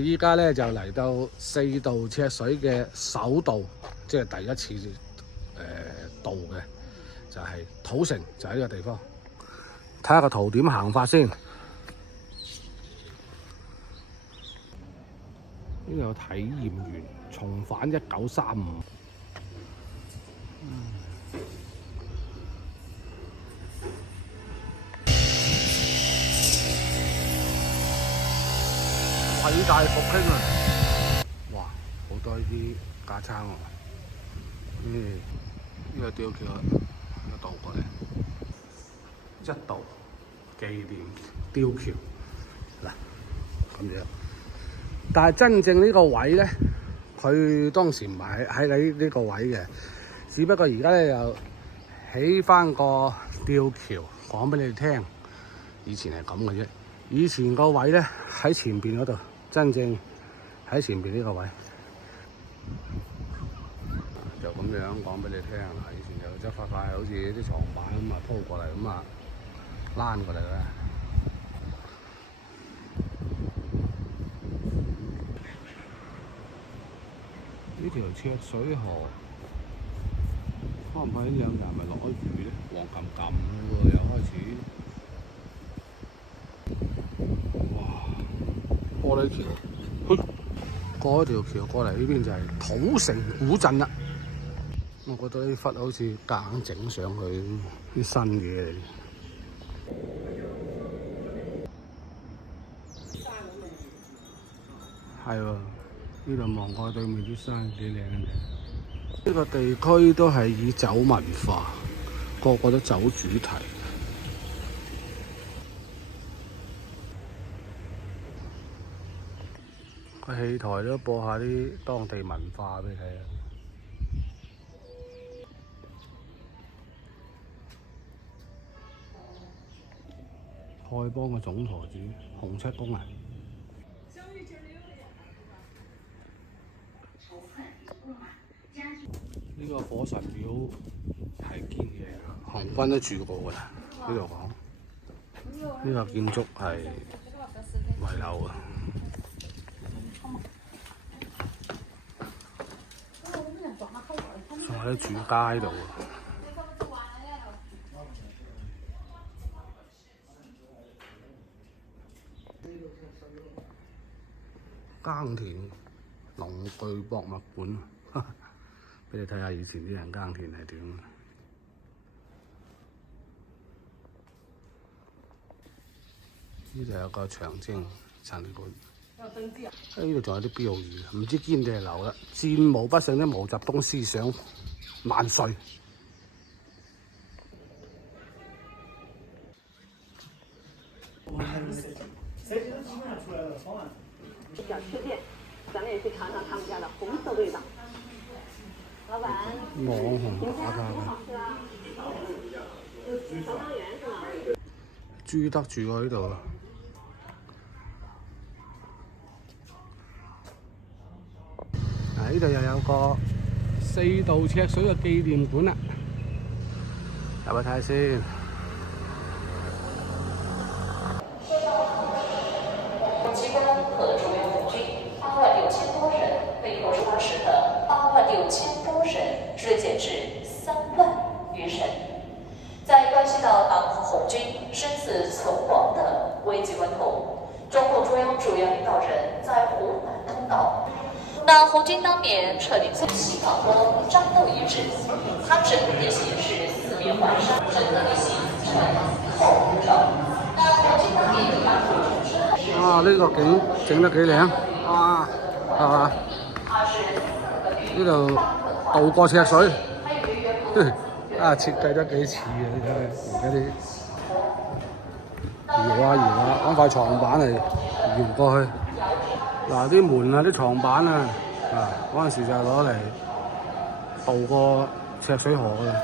依家咧就嚟到4渡赤水嘅首渡，即係第一次渡嘅，就係土城，就喺呢個地方。睇下個圖點行法先。呢度有體驗園，重返1935。偉大復興啊！哇，好多呢啲架撐喎。呢個吊橋一渡過嚟，一渡紀念吊橋嗱咁樣。但係真正呢個位咧，佢當時唔係喺呢個位嘅，只不過而家咧又起翻個吊橋，講俾你哋聽。以前係咁嘅啫，以前個位咧喺前邊嗰度，真正喺前邊呢個位，就咁樣講俾你聽啦。以前就執法塊好似啲床板咁啊鋪過嚟咁啊，躝過嚟啦。呢條赤水河，可唔可以呢兩日咪落咗雨咧？黃冚冚喎，又開始。哇！玻璃橋，過咗條橋過嚟呢邊就係土城古鎮啦。我覺得呢忽好似夾硬整上去啲新嘢嚟。係喎，呢度望過對面啲山幾靚嘅。呢個地區都係以酒文化，個個都酒主題。個戲台都播下啲當地文化俾你睇啊！丐幫嘅總舵主洪七公啊！呢個火神廟係堅嘅，韓軍都住過㗎啦。呢度講，呢個建築係遺留啊。仲喺主街度啊！耕田農具博物館，俾你睇下以前啲人耕田係點。呢度有個長征陳館。呢度仲有啲標語，唔知堅定係流啦。戰無不勝的毛澤東思想萬歲！小吃店，咱们也去尝尝他们家的红色味道。老板，網紅打卡好吃啊！糖汤圓是嗎？朱德住喺呢度啊！呢度又有個4渡赤水嘅紀念館啦，入去睇下先。機關和駐用軍86000多人，被迫出使的86000多人锐減至3萬餘人。在關係到黨和紅軍生死存亡的危急關頭，中共中央主要領導人在湖南通道。那紅軍當年徹底從西港東戰鬥遺址，它整個地形是四面環山，整個地形呈後部狀。那紅軍當年呢個景整得幾靚啊，係嘛？呢度渡過赤水，設計得幾似啊！你睇下而家啲搖啊，揾塊床板嚟搖過去。嗱，啲門啊，啲床板啊，嗰陣時就係攞嚟渡過赤水河嘅，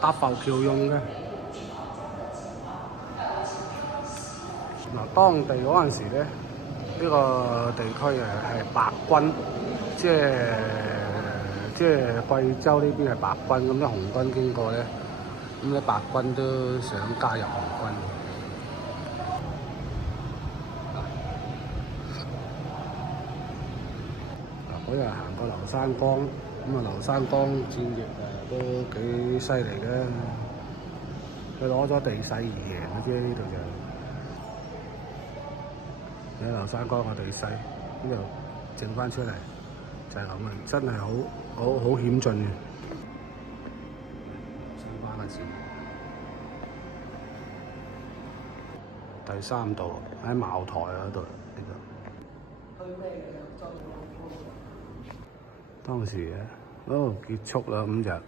搭浮橋用嘅。嗱，當地嗰陣時咧，呢個地區係白軍，即係貴州呢邊係白軍，咁啲紅軍經過咧，咁啲白軍都想加入紅軍。隊啊行過流山崗，咁啊流山崗戰役都幾犀利嘅，佢攞咗地勢而贏嘅啫，呢度就喺流山崗個地勢，呢度整翻出嚟就係咁啊！真係好險峻嘅，剩翻個字。第3度喺茅台嗰度，呢個。當時結束啦5日。